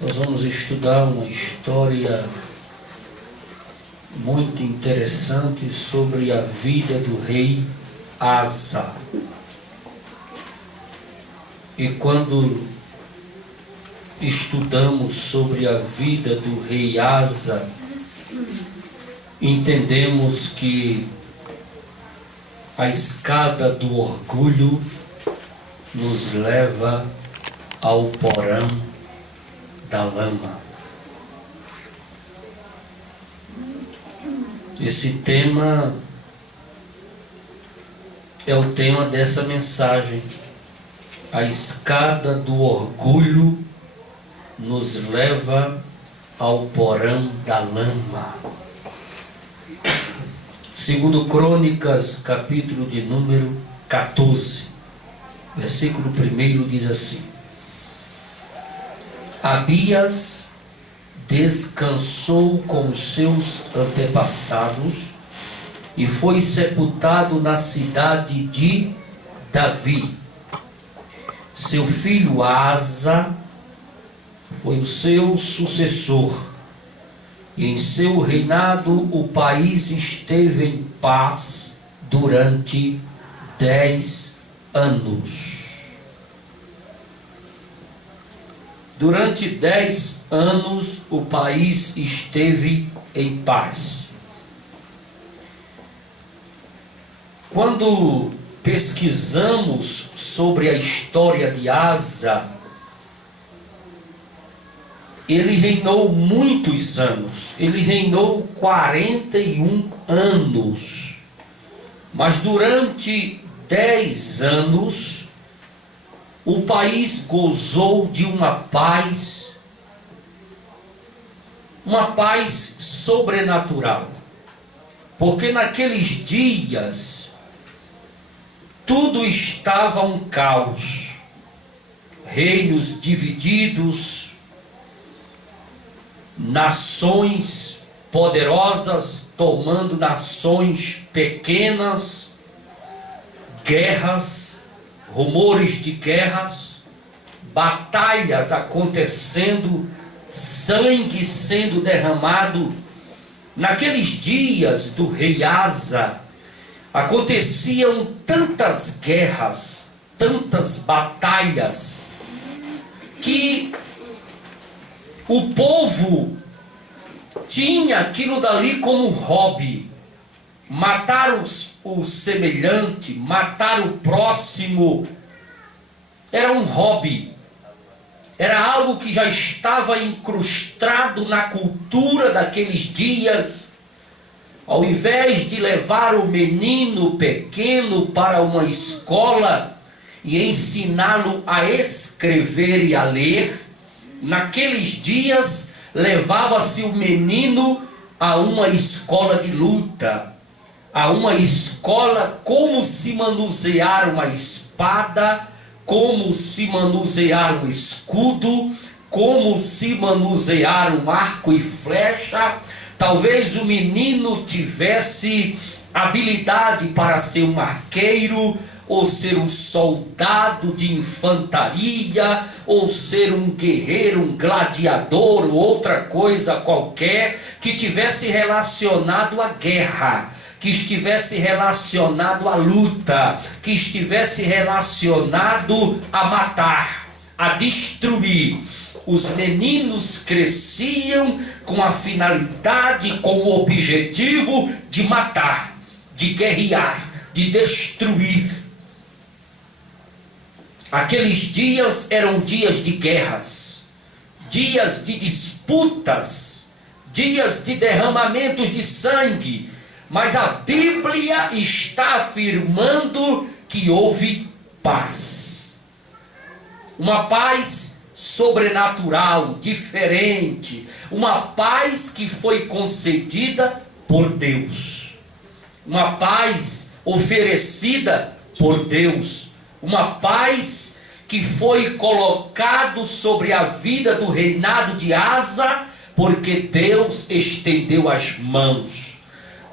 Nós vamos estudar uma história muito interessante sobre a vida do rei Asa. E quando estudamos sobre a vida do rei Asa, entendemos que a escada do orgulho nos leva ao porão da lama. Esse tema é o tema dessa mensagem. A escada do orgulho nos leva ao porão da lama. Segundo Crônicas, capítulo de número 14, versículo 1 diz assim: Abias descansou com seus antepassados e foi sepultado na cidade de Davi. Seu filho Asa foi o seu sucessor, e em seu reinado o país esteve em paz durante 10 anos. Durante 10 anos o país esteve em paz. Quando pesquisamos sobre a história de Asa, ele reinou muitos anos. Ele reinou 41 anos. Mas durante 10 anos o país gozou de uma paz sobrenatural. Porque naqueles dias tudo estava um caos. Reinos divididos, nações poderosas tomando nações pequenas, guerras, rumores de guerras, batalhas acontecendo, sangue sendo derramado. Naqueles dias do rei Asa, aconteciam tantas guerras, tantas batalhas, que o povo tinha aquilo dali como hobby. Matar o semelhante, matar o próximo, era um hobby. Era algo que já estava incrustado na cultura daqueles dias. Ao invés de levar o menino pequeno para uma escola e ensiná-lo a escrever e a ler, naqueles dias levava-se o menino a uma escola de luta, a uma escola como se manusear uma espada, como se manusear um escudo, como se manusear um arco e flecha. Talvez o menino tivesse habilidade para ser um arqueiro, ou ser um soldado de infantaria, ou ser um guerreiro, um gladiador, ou outra coisa qualquer que tivesse relacionado à guerra, que estivesse relacionado à luta, que estivesse relacionado a matar, a destruir. Os meninos cresciam com a finalidade, com o objetivo de matar, de guerrear, de destruir. Aqueles dias eram dias de guerras, dias de disputas, dias de derramamentos de sangue. Mas a Bíblia está afirmando que houve paz. Uma paz sobrenatural, diferente. Uma paz que foi concedida por Deus. Uma paz oferecida por Deus. Uma paz que foi colocado sobre a vida do reinado de Asa, porque Deus estendeu as mãos.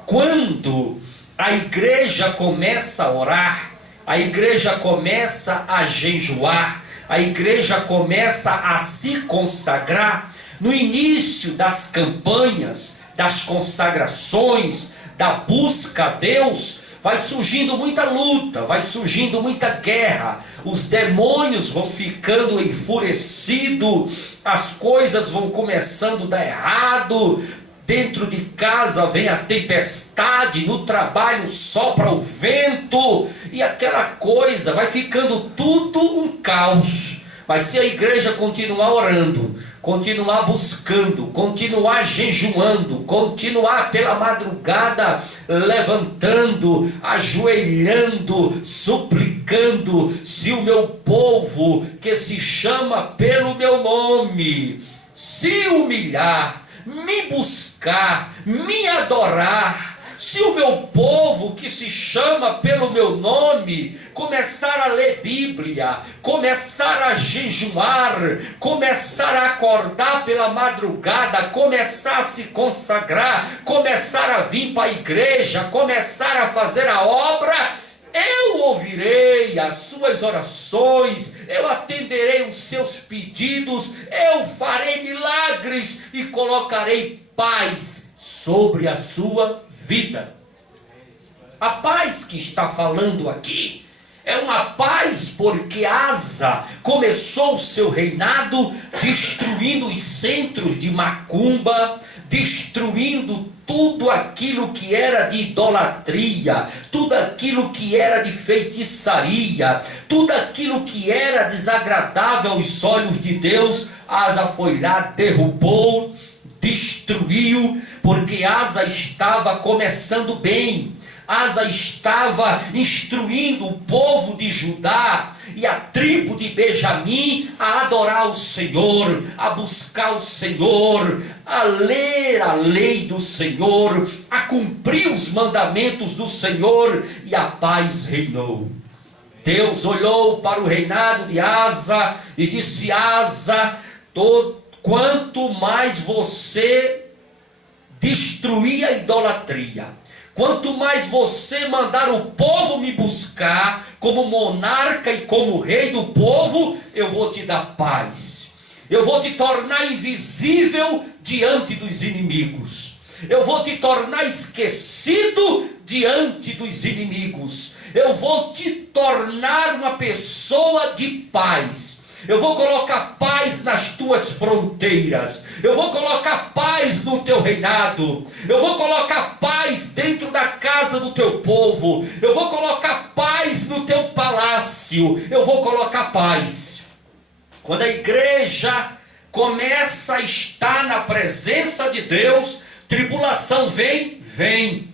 Quando a igreja começa a orar, a igreja começa a jejuar, a igreja começa a se consagrar, no início das campanhas, das consagrações, da busca a Deus, vai surgindo muita luta, vai surgindo muita guerra, os demônios vão ficando enfurecidos, as coisas vão começando a dar errado, dentro de casa vem a tempestade, no trabalho sopra o vento, e aquela coisa vai ficando tudo um caos. Mas se a igreja continuar orando, continuar buscando, continuar jejuando, continuar pela madrugada levantando, ajoelhando, suplicando, se o meu povo que se chama pelo meu nome se humilhar, me buscar, me adorar, se o meu povo que se chama pelo meu nome começar a ler Bíblia, começar a jejuar, começar a acordar pela madrugada, começar a se consagrar, começar a vir para a igreja, começar a fazer a obra, eu ouvirei as suas orações, eu atenderei os seus pedidos, eu farei milagres e colocarei paz sobre a sua vida. A paz que está falando aqui é uma paz porque Asa começou o seu reinado destruindo os centros de macumba, destruindo tudo aquilo que era de idolatria, tudo aquilo que era de feitiçaria, tudo aquilo que era desagradável aos olhos de Deus. Asa foi lá, derrubou, destruiu, porque Asa estava começando bem. Asa estava instruindo o povo de Judá e a tribo de Benjamim a adorar o Senhor, a buscar o Senhor, a ler a lei do Senhor, a cumprir os mandamentos do Senhor, e a paz reinou. Deus olhou para o reinado de Asa e disse: Asa, quanto mais você destruir a idolatria, quanto mais você mandar o povo me buscar como monarca e como rei do povo, eu vou te dar paz. Eu vou te tornar invisível diante dos inimigos. Eu vou te tornar esquecido diante dos inimigos. Eu vou te tornar uma pessoa de paz. Eu vou colocar paz nas tuas fronteiras. Eu vou colocar paz no teu reinado. Eu vou colocar paz dentro da casa do teu povo. Eu vou colocar paz no teu palácio. Eu vou colocar paz. Quando a igreja começa a estar na presença de Deus, tribulação vem, vem.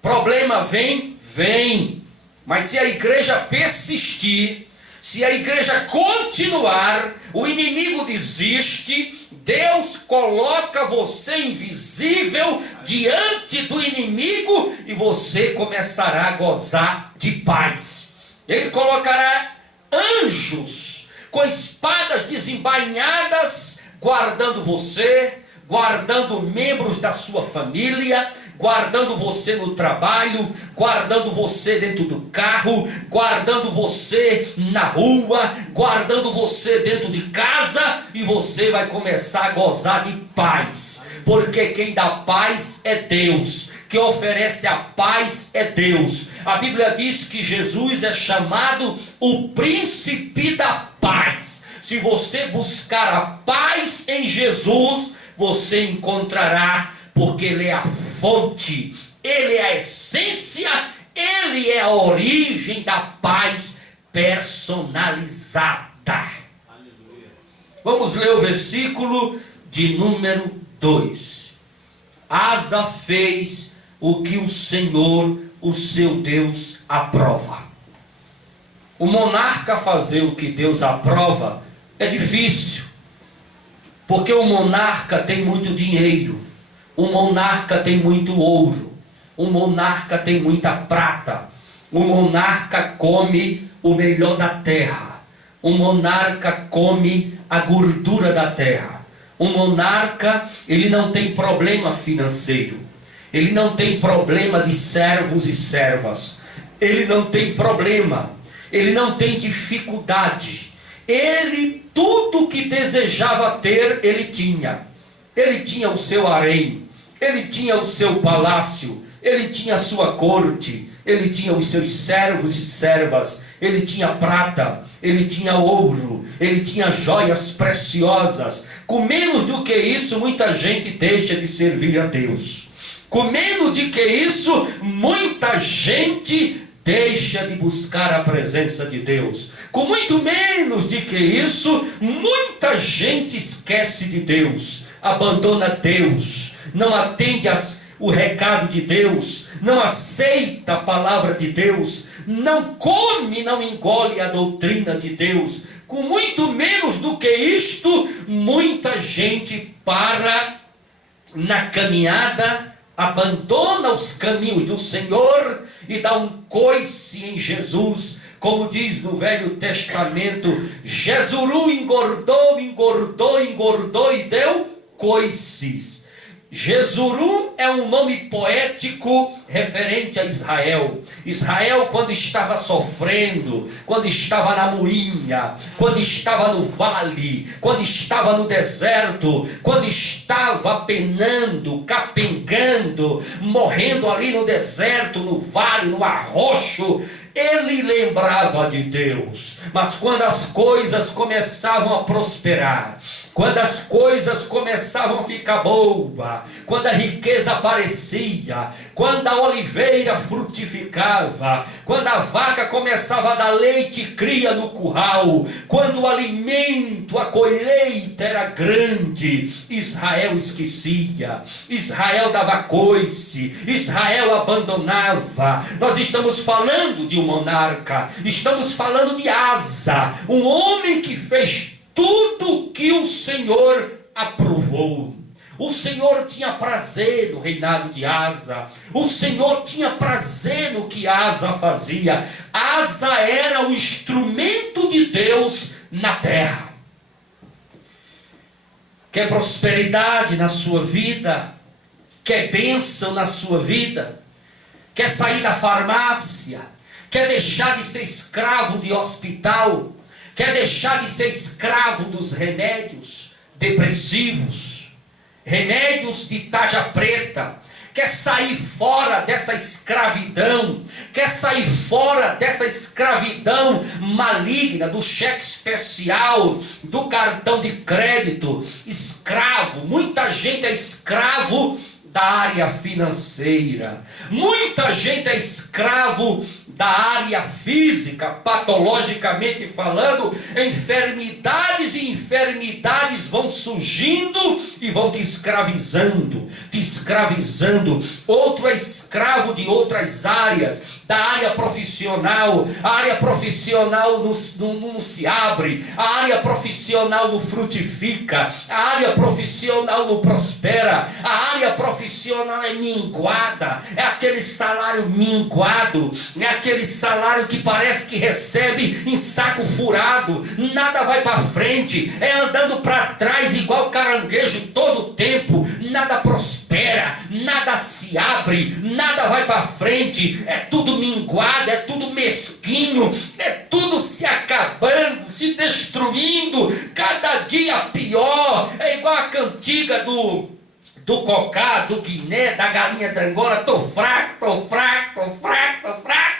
Problema vem, vem. Mas se a igreja persistir, se a igreja continuar, o inimigo desiste, Deus coloca você invisível diante do inimigo e você começará a gozar de paz. Ele colocará anjos com espadas desembainhadas, guardando você, guardando membros da sua família, guardando você no trabalho, guardando você dentro do carro, guardando você na rua, guardando você dentro de casa, e você vai começar a gozar de paz, porque quem dá paz é Deus, quem oferece a paz é Deus. A Bíblia diz que Jesus é chamado o príncipe da paz. Se você buscar a paz em Jesus, você encontrará, porque Ele é a fonte, Ele é a essência, Ele é a origem da paz personalizada. Aleluia. Vamos ler o versículo de número 2. Asa fez o que o Senhor, o seu Deus, aprova. O monarca fazer o que Deus aprova é difícil, porque o monarca tem muito dinheiro, o monarca tem muito ouro, o monarca tem muita prata, o monarca come o melhor da terra, o monarca come a gordura da terra. O monarca, ele não tem problema financeiro, ele não tem problema de servos e servas, ele não tem problema, ele não tem dificuldade, Ele, tudo que desejava ter, ele tinha. Ele tinha o seu harém, ele tinha o seu palácio, ele tinha a sua corte, ele tinha os seus servos e servas, ele tinha prata, ele tinha ouro, ele tinha joias preciosas. Com menos do que isso, muita gente deixa de servir a Deus. Com menos do que isso, muita gente deixa de buscar a presença de Deus. Com muito menos do que isso, muita gente esquece de Deus, abandona Deus, não atende o recado de Deus, não aceita a palavra de Deus, não come, não engole a doutrina de Deus. Com muito menos do que isto, muita gente para na caminhada, abandona os caminhos do Senhor e dá um coice em Jesus. Como diz no Velho Testamento, Jesuru engordou e deu coices. Jesuru é um nome poético referente a Israel. Israel, quando estava sofrendo, quando estava na moinha, quando estava no vale, quando estava no deserto, quando estava penando, capengando, morrendo ali no deserto, no vale, no arroxo, ele lembrava de Deus. Mas quando as coisas começavam a prosperar, quando as coisas começavam a ficar boa, quando a riqueza aparecia, quando a oliveira frutificava, quando a vaca começava a dar leite e cria no curral, quando o alimento, a colheita era grande, Israel esquecia, Israel dava coice, Israel abandonava. Nós estamos falando de um monarca, estamos falando de Asa, um homem que fez tudo que o Senhor aprovou. O Senhor tinha prazer no reinado de Asa. O Senhor tinha prazer no que Asa fazia. Asa era o instrumento de Deus na terra. Quer prosperidade na sua vida? Quer bênção na sua vida? Quer sair da farmácia? Quer deixar de ser escravo de hospital? Quer deixar de ser escravo dos remédios depressivos, remédios de tarja preta? Quer sair fora dessa escravidão? Quer sair fora dessa escravidão maligna, do cheque especial, do cartão de crédito? Escravo, muita gente é escravo da área financeira, muita gente é escravo da área física, patologicamente falando. Enfermidades e enfermidades vão surgindo e vão te escravizando, te escravizando. Outro é escravo de outras áreas, da área profissional. A área profissional não se abre, a área profissional não frutifica, a área profissional não prospera, a área profissional é minguada, é aquele salário minguado, é aquele salário que parece que recebe em saco furado, nada vai para frente, é andando para trás igual caranguejo todo o tempo, nada prospera, nada se abre, nada vai para frente, é tudo minguado, é tudo mesquinho, é tudo se acabando, se destruindo, cada dia pior. É igual a cantiga do cocá, do guiné, da galinha da Angola: tô fraco, tô fraco, tô fraco, tô fraco.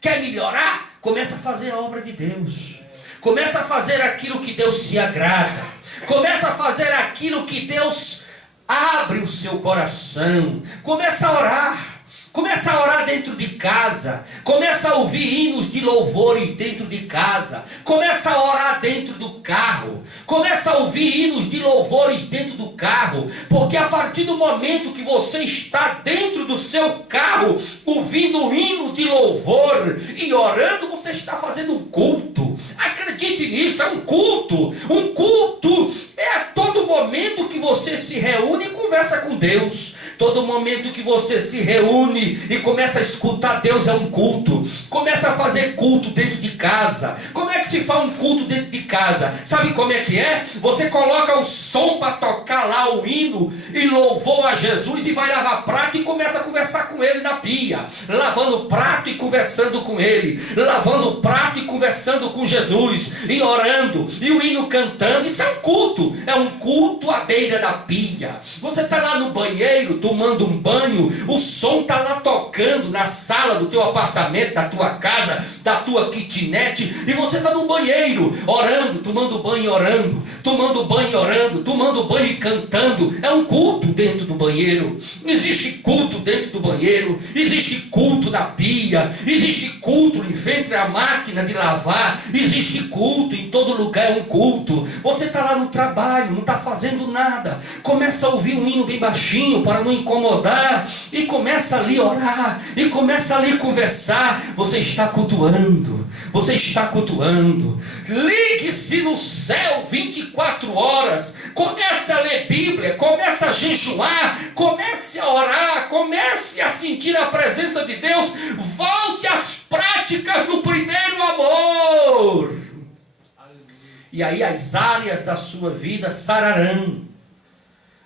Quer melhorar? Começa a fazer a obra de Deus. Começa a fazer aquilo que Deus se agrada. Começa a fazer aquilo que Deus abre o seu coração. Começa a orar. Começa a orar dentro de casa. Começa a ouvir hinos de louvores dentro de casa. Começa a orar dentro do carro. Começa a ouvir hinos de louvores dentro do carro. Porque a partir do momento que você está dentro do seu carro, ouvindo um hino de louvor e orando, você está fazendo um culto. Acredite nisso, é um culto. Um culto é a todo momento que você se reúne e conversa com Deus. Todo momento que você se reúne e começa a escutar Deus é um culto. Começa a fazer culto dentro de casa. é que se faz um culto dentro de casa? Sabe como é que é? Você coloca o som para tocar lá o hino e louvor a Jesus e vai lavar prato e começa a conversar com ele na pia, lavando prato e conversando com ele, lavando prato e conversando com Jesus, e orando, e o hino cantando. Isso é um culto à beira da pia. Você está lá no banheiro tomando um banho, o som está lá tocando na sala do teu apartamento, da tua casa, da tua kitnet, e você está no banheiro orando, tomando banho e orando, tomando banho e orando, tomando banho e cantando. É um culto dentro do banheiro. Existe culto dentro do banheiro, existe culto na pia, existe culto em frente à máquina de lavar, existe culto em todo lugar. É um culto. Você está lá no trabalho, não está fazendo nada, começa a ouvir um hino bem baixinho para não incomodar, e começa ali a orar, e começa ali a conversar. Você está cultuando, você está cultuando. Ligue-se no céu 24 horas, comece a ler Bíblia, comece a jejuar, comece a orar, comece a sentir a presença de Deus. Volte às práticas do primeiro amor, e aí as áreas da sua vida sararão.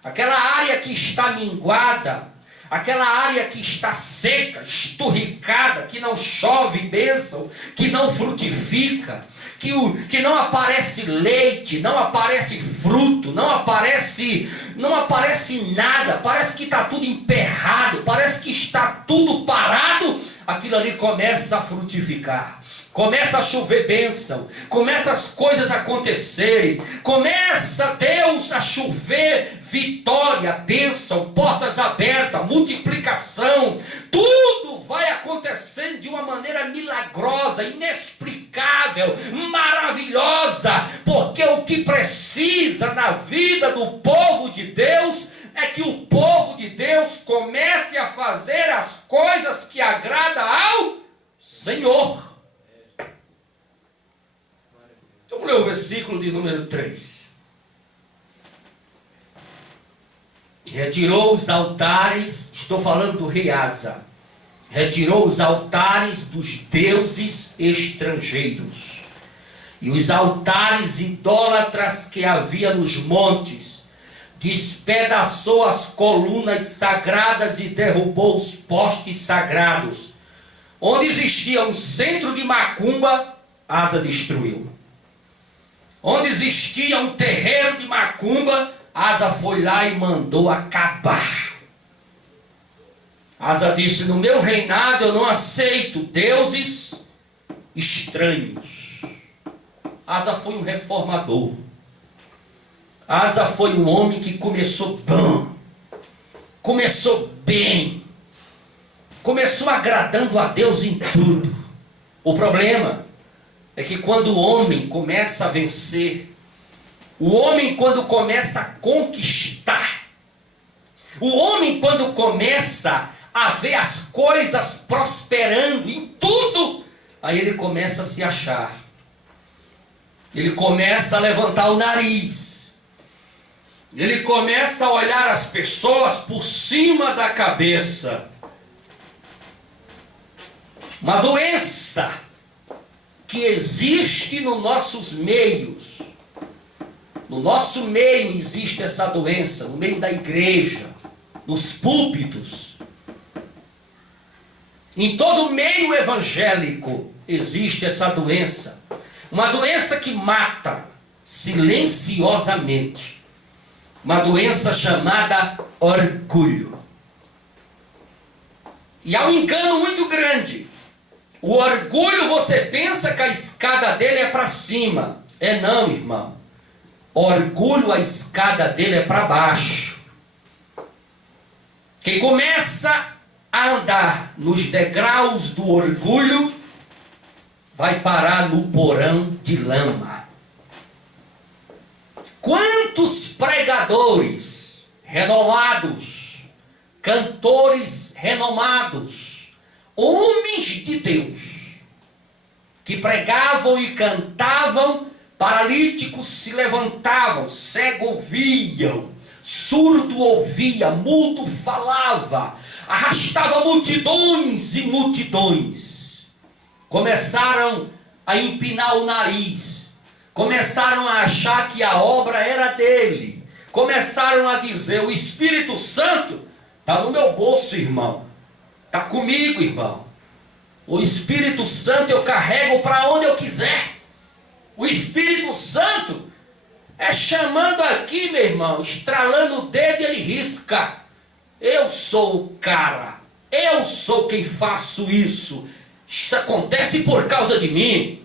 Aquela área que está minguada, aquela área que está seca, esturricada, que não chove bênção, que não frutifica, que não aparece leite, não aparece fruto, não aparece nada, parece que está tudo emperrado, parece que está tudo parado. Aquilo ali começa a frutificar, começa a chover bênção, começa as coisas a acontecerem, começa Deus a chover vitória, bênção, portas abertas, multiplicação. Tudo vai acontecendo de uma maneira milagrosa, inexplicável, maravilhosa, porque o que precisa na vida do povo de Deus é que o povo de Deus comece a fazer as coisas que agradam ao Senhor. Vamos ler o versículo de número 3. Retirou os altares, estou falando do rei Asa, retirou os altares dos deuses estrangeiros e os altares idólatras que havia nos montes, despedaçou as colunas sagradas e derrubou os postes sagrados. Onde existia um centro de macumba, Asa destruiu. Onde existia um terreiro de macumba, Asa foi lá e mandou acabar. Asa disse: no meu reinado eu não aceito deuses estranhos. Asa foi um reformador. Asa foi um homem que começou bom, começou bem, começou agradando a Deus em tudo. O problema é que quando o homem começa a vencer, o homem quando começa a conquistar, o homem quando começa a ver as coisas prosperando em tudo, aí ele começa a se achar, ele começa a levantar o nariz, ele começa a olhar as pessoas por cima da cabeça. Uma doença que existe nos nossos meios. No nosso meio existe essa doença, no meio da igreja, nos púlpitos. Em todo o meio evangélico existe essa doença. Uma doença que mata silenciosamente. Uma doença chamada orgulho. E há um engano muito grande. O orgulho, você pensa que a escada dele é para cima. É não, irmão. Orgulho, a escada dele é para baixo. Quem começa a andar nos degraus do orgulho vai parar no porão de lama. Quantos pregadores renomados, cantores renomados, homens de Deus, que pregavam e cantavam, paralíticos se levantavam, cego ouviam, surdo ouvia, mudo falava, arrastava multidões e multidões. Começaram a empinar o nariz, começaram a achar que a obra era dele, começaram a dizer: o Espírito Santo está no meu bolso, irmão, está comigo, irmão. O Espírito Santo eu carrego para onde eu quiser. O Espírito Santo é chamando aqui, meu irmão, estralando o dedo e ele risca. Eu sou o cara, eu sou quem faço isso. Isso acontece por causa de mim.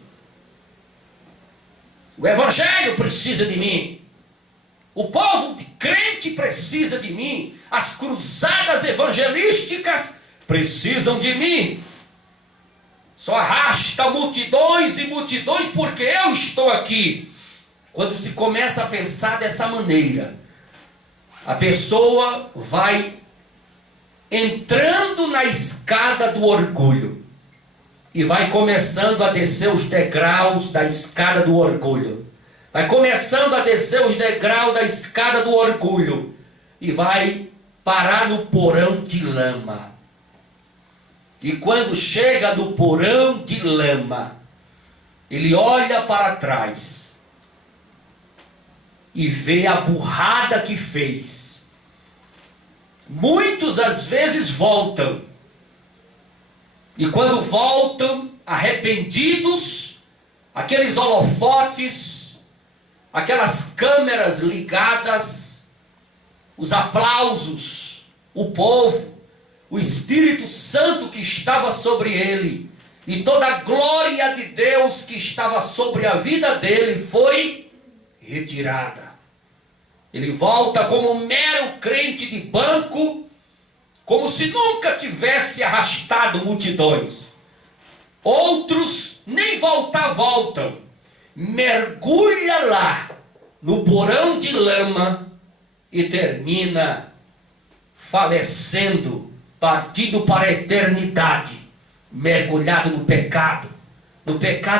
O Evangelho precisa de mim. O povo de crente precisa de mim. As cruzadas evangelísticas precisam de mim. Só arrasta multidões e multidões porque eu estou aqui. Quando se começa a pensar dessa maneira, a pessoa vai entrando na escada do orgulho e vai começando a descer os degraus da escada do orgulho. Vai começando a descer os degraus da escada do orgulho e vai parar no porão de lama. E quando chega no porão de lama, ele olha para trás e vê a burrada que fez. Muitos às vezes voltam. E quando voltam, arrependidos, aqueles holofotes, aquelas câmeras ligadas, os aplausos, o povo, o Espírito Santo que estava sobre ele, e toda a glória de Deus que estava sobre a vida dele foi retirada. Ele volta como um mero crente de banco, como se nunca tivesse arrastado multidões. Outros nem voltam, mergulha lá no porão de lama e termina falecendo, partindo para a eternidade, mergulhado no pecado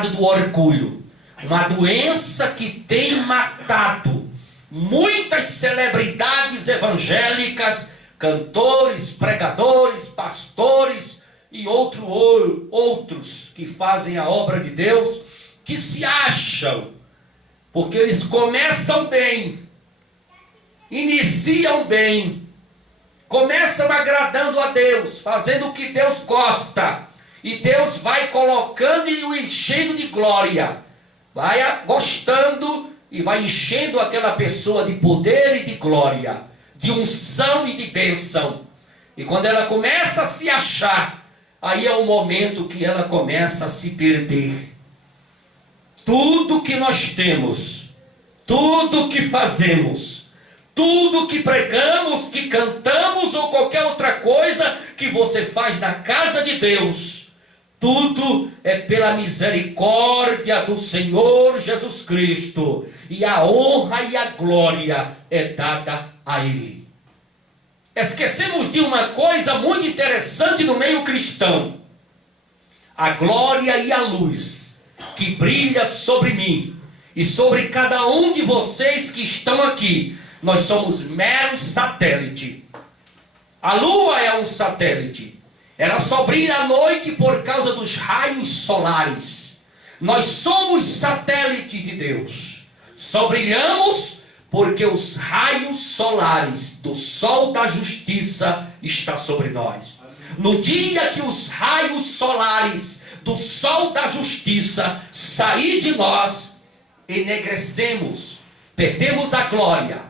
do orgulho, uma doença que tem matado muitas celebridades evangélicas, cantores, pregadores, pastores e outros que fazem a obra de Deus, que se acham, porque eles começam bem, iniciam bem, começam agradando a Deus, fazendo o que Deus gosta, e Deus vai colocando e o enchendo de glória, vai gostando e vai enchendo aquela pessoa de poder e de glória, de unção e de bênção. E quando ela começa a se achar, aí é o momento que ela começa a se perder. Tudo que nós temos, tudo que fazemos, tudo que pregamos, que cantamos ou qualquer outra coisa que você faz na casa de Deus, tudo é pela misericórdia do Senhor Jesus Cristo, e a honra e a glória é dada a Ele. Esquecemos de uma coisa muito interessante no meio cristão: a glória e a luz que brilha sobre mim e sobre cada um de vocês que estão aqui. Nós somos meros satélite. A lua é um satélite. Ela só brilha à noite por causa dos raios solares. Nós somos satélite de Deus. Só brilhamos porque os raios solares do sol da justiça está sobre nós. No dia que os raios solares do sol da justiça sair de nós, enegrecemos, perdemos a glória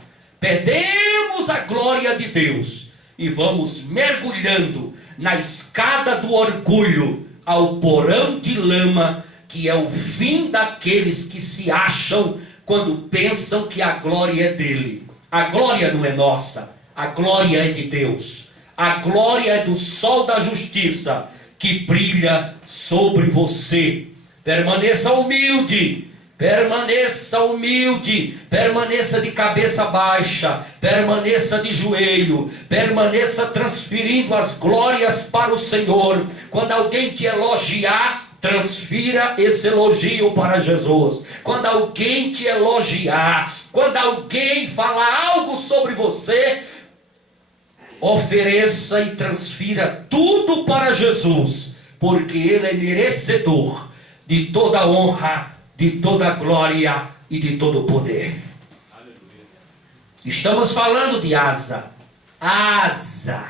de Deus e vamos mergulhando na escada do orgulho ao porão de lama, que é o fim daqueles que se acham quando pensam que a glória é dele. A glória não é nossa, a glória é de Deus. A glória é do sol da justiça que brilha sobre você. Permaneça humilde, permaneça de cabeça baixa, permaneça de joelho, permaneça transferindo as glórias para o Senhor. Quando alguém te elogiar, transfira esse elogio para Jesus. Quando alguém te elogiar, quando alguém falar algo sobre você, ofereça e transfira tudo para Jesus, porque Ele é merecedor de toda honra, de toda glória e de todo poder. Estamos falando de Asa. Asa.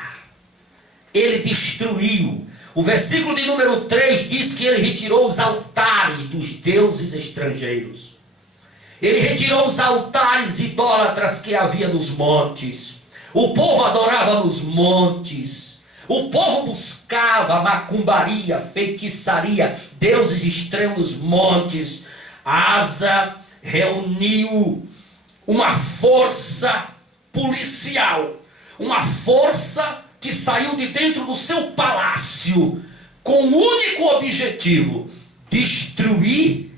Ele destruiu. O versículo de número 3 diz que ele retirou os altares dos deuses estrangeiros. Ele retirou os altares idólatras que havia nos montes. O povo adorava nos montes. O povo buscava macumbaria, feitiçaria, deuses extremos nos montes. Asa reuniu uma força policial, uma força que saiu de dentro do seu palácio com o único objetivo: destruir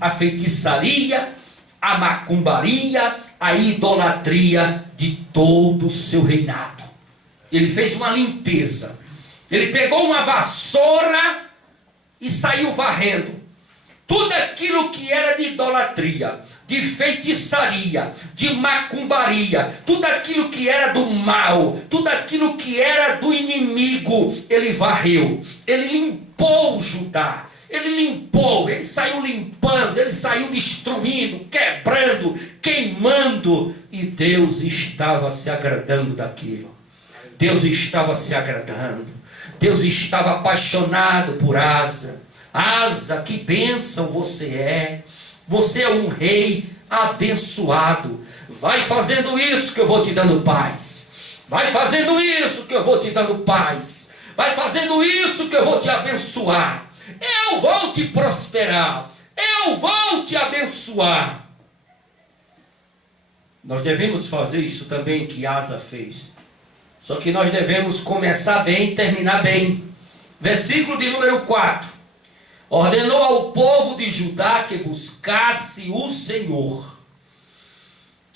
a feitiçaria, a macumbaria, a idolatria de todo o seu reinado. Ele fez uma limpeza. Ele pegou uma vassoura e saiu varrendo tudo aquilo que era de idolatria, de feitiçaria, de macumbaria, tudo aquilo que era do mal, tudo aquilo que era do inimigo. Ele varreu, ele limpou Judá, ele saiu limpando, ele saiu destruindo, quebrando, queimando, e Deus estava se agradando daquilo. Deus estava se agradando, Deus estava apaixonado por Asa. Asa, que bênção você é! Você é um rei abençoado. Vai fazendo isso que eu vou te dando paz. Vai fazendo isso que eu vou te dando paz. Vai fazendo isso que eu vou te abençoar. Eu vou te prosperar. Eu vou te abençoar. Nós devemos fazer isso também que Asa fez. Só que nós devemos começar bem e terminar bem. Versículo de número 4. Ordenou ao povo de Judá que buscasse o Senhor,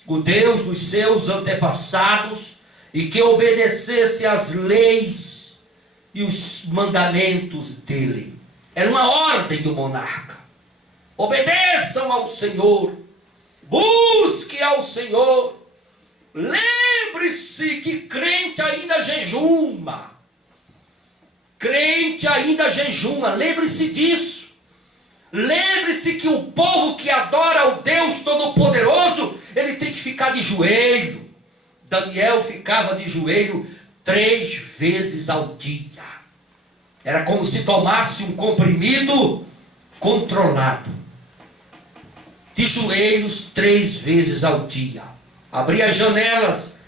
o Deus dos seus antepassados, e que obedecesse às leis e os mandamentos dele. Era uma ordem do monarca. Obedeçam ao Senhor, busque ao Senhor. Lembre-se que crente ainda jejuma. Crente ainda jejuma, lembre-se disso. Lembre-se que o povo que adora o Deus Todo-Poderoso, ele tem que ficar de joelho. Daniel ficava de joelho 3 vezes ao dia. Era como se tomasse um comprimido controlado. De joelhos 3 vezes ao dia. Abria as janelas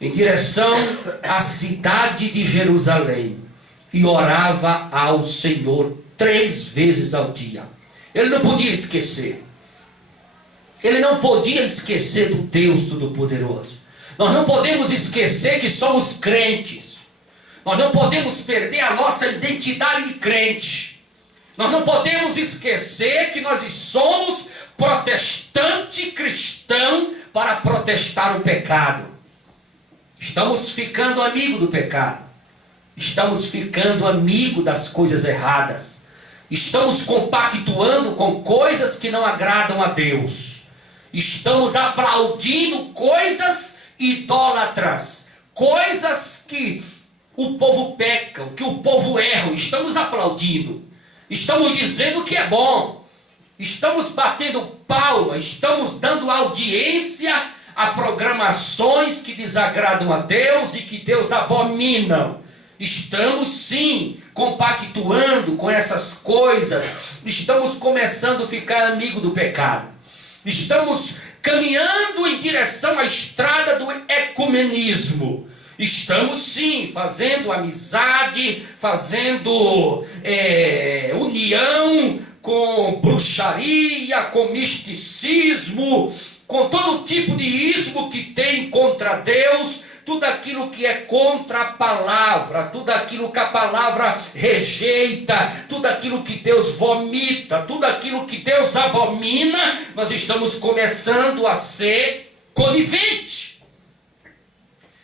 em direção à cidade de Jerusalém e orava ao Senhor 3 vezes ao dia. Ele não podia esquecer. Ele não podia esquecer do Deus Todo-Poderoso. Nós não podemos esquecer que somos crentes. Nós não podemos perder a nossa identidade de crente. Nós não podemos esquecer que nós somos protestante cristão para protestar o pecado. Estamos ficando amigo do pecado. Estamos ficando amigo das coisas erradas. Estamos compactuando com coisas que não agradam a Deus. Estamos aplaudindo coisas idólatras, coisas que o povo peca, que o povo erra. Estamos aplaudindo. Estamos dizendo que é bom. Estamos batendo palma. Estamos dando audiência a programações que desagradam a Deus e que Deus abomina. Estamos sim compactuando com essas coisas. Estamos começando a ficar amigo do pecado. Estamos caminhando em direção à estrada do ecumenismo. Estamos sim fazendo amizade, fazendo união com bruxaria, com misticismo, com todo tipo de ismo que tem contra Deus. Tudo aquilo que é contra a palavra, tudo aquilo que a palavra rejeita, tudo aquilo que Deus vomita, tudo aquilo que Deus abomina, nós estamos começando a ser conivente.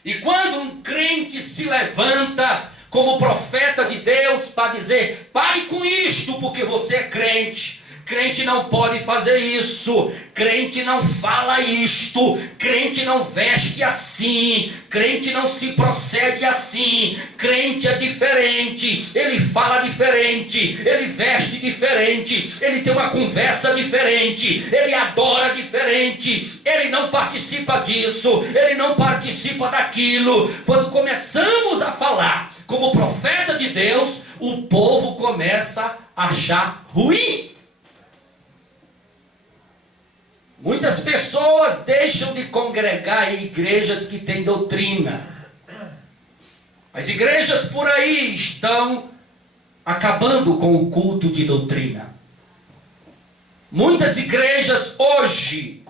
E quando um crente se levanta como profeta de Deus para dizer: pare com isto porque você é crente, crente não pode fazer isso, crente não fala isto, crente não veste assim, crente não se procede assim, crente é diferente, ele fala diferente, ele veste diferente, ele tem uma conversa diferente, ele adora diferente, ele não participa disso, ele não participa daquilo. Quando começamos a falar como profeta de Deus, o povo começa a achar ruim. Muitas pessoas deixam de congregar em igrejas que têm doutrina. As igrejas por aí estão acabando com o culto de doutrina. Muitas igrejas hoje,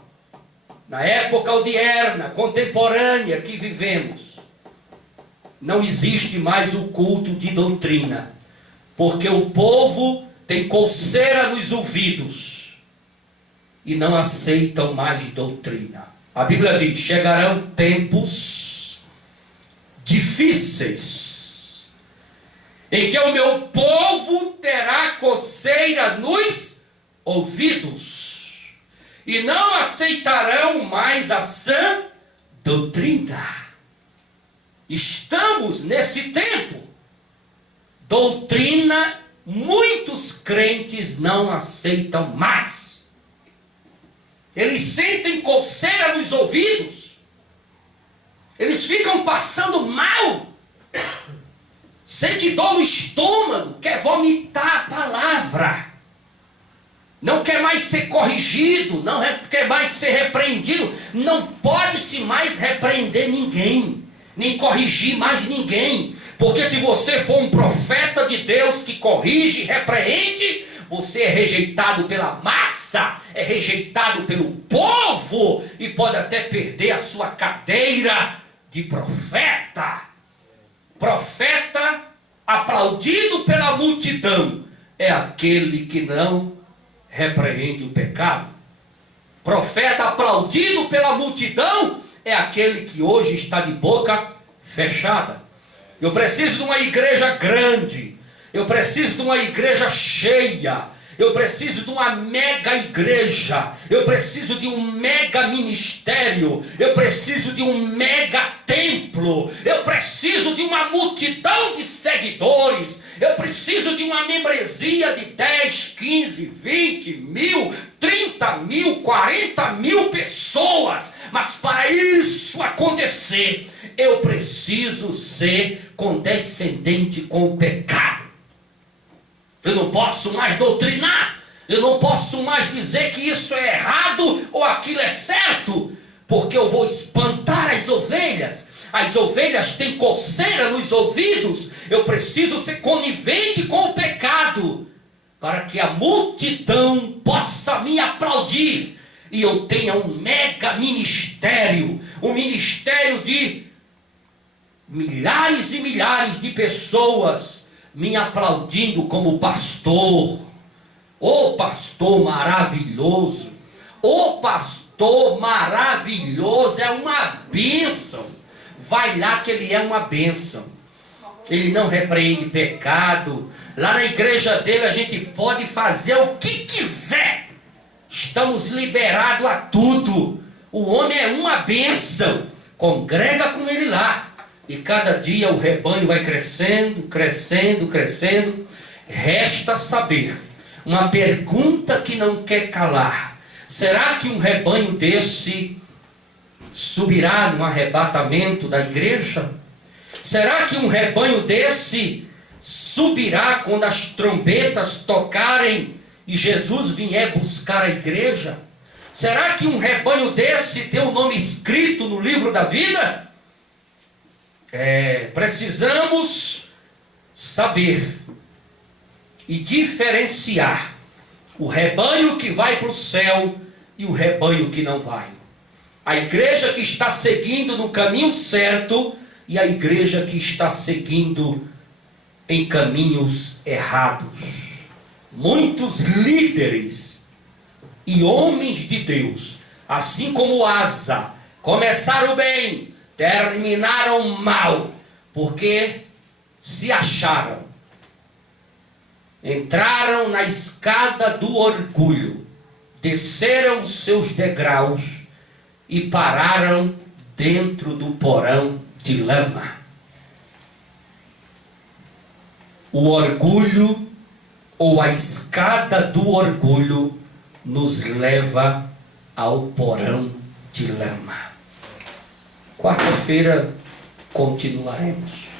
na época odierna, contemporânea que vivemos, não existe mais o culto de doutrina, porque o povo tem coceira nos ouvidos e não aceitam mais doutrina. A Bíblia diz: chegarão tempos difíceis, em que o meu povo terá coceira nos ouvidos, e não aceitarão mais a sã doutrina. Estamos nesse tempo. Doutrina, muitos crentes não aceitam mais. Eles sentem coceira nos ouvidos, eles ficam passando mal, sente dor no estômago, quer vomitar a palavra, não quer mais ser corrigido, não quer mais ser repreendido, não pode-se mais repreender ninguém, nem corrigir mais ninguém, porque se você for um profeta de Deus que corrige, repreende, você é rejeitado pela massa, é rejeitado pelo povo, e pode até perder a sua cadeira de profeta. Profeta aplaudido pela multidão é aquele que não repreende o pecado. Profeta aplaudido pela multidão é aquele que hoje está de boca fechada. Eu preciso de uma igreja grande, eu preciso de uma igreja cheia, eu preciso de uma mega igreja, eu preciso de um mega ministério, eu preciso de um mega templo, eu preciso de uma multidão de seguidores, eu preciso de uma membresia de 10, 15, 20 mil, 30 mil, 40 mil pessoas. Mas para isso acontecer, eu preciso ser condescendente com o pecado. Eu não posso mais doutrinar, eu não posso mais dizer que isso é errado ou aquilo é certo, porque eu vou espantar as ovelhas. As ovelhas têm coceira nos ouvidos. Eu preciso ser conivente com o pecado, para que a multidão possa me aplaudir e eu tenha um mega ministério, um ministério de milhares e milhares de pessoas me aplaudindo como pastor. Ô pastor maravilhoso, ô pastor maravilhoso, é uma bênção. Vai lá que ele é uma bênção. Ele não repreende pecado. Lá na igreja dele a gente pode fazer o que quiser. Estamos liberados a tudo. O homem é uma bênção. Congrega com ele lá. E cada dia o rebanho vai crescendo, crescendo, crescendo. Resta saber, uma pergunta que não quer calar: será que um rebanho desse subirá no arrebatamento da igreja? Será que um rebanho desse subirá quando as trombetas tocarem e Jesus vier buscar a igreja? Será que um rebanho desse tem o nome escrito no livro da vida? Precisamos saber e diferenciar o rebanho que vai para o céu e o rebanho que não vai. A igreja que está seguindo no caminho certo e a igreja que está seguindo em caminhos errados. Muitos líderes e homens de Deus, assim como Asa, começaram bem, terminaram mal, porque se acharam. entraram na escada do orgulho, desceram seus degraus e pararam dentro do porão de lama. O orgulho, ou a escada do orgulho, nos leva ao porão de lama. Quarta-feira continuaremos.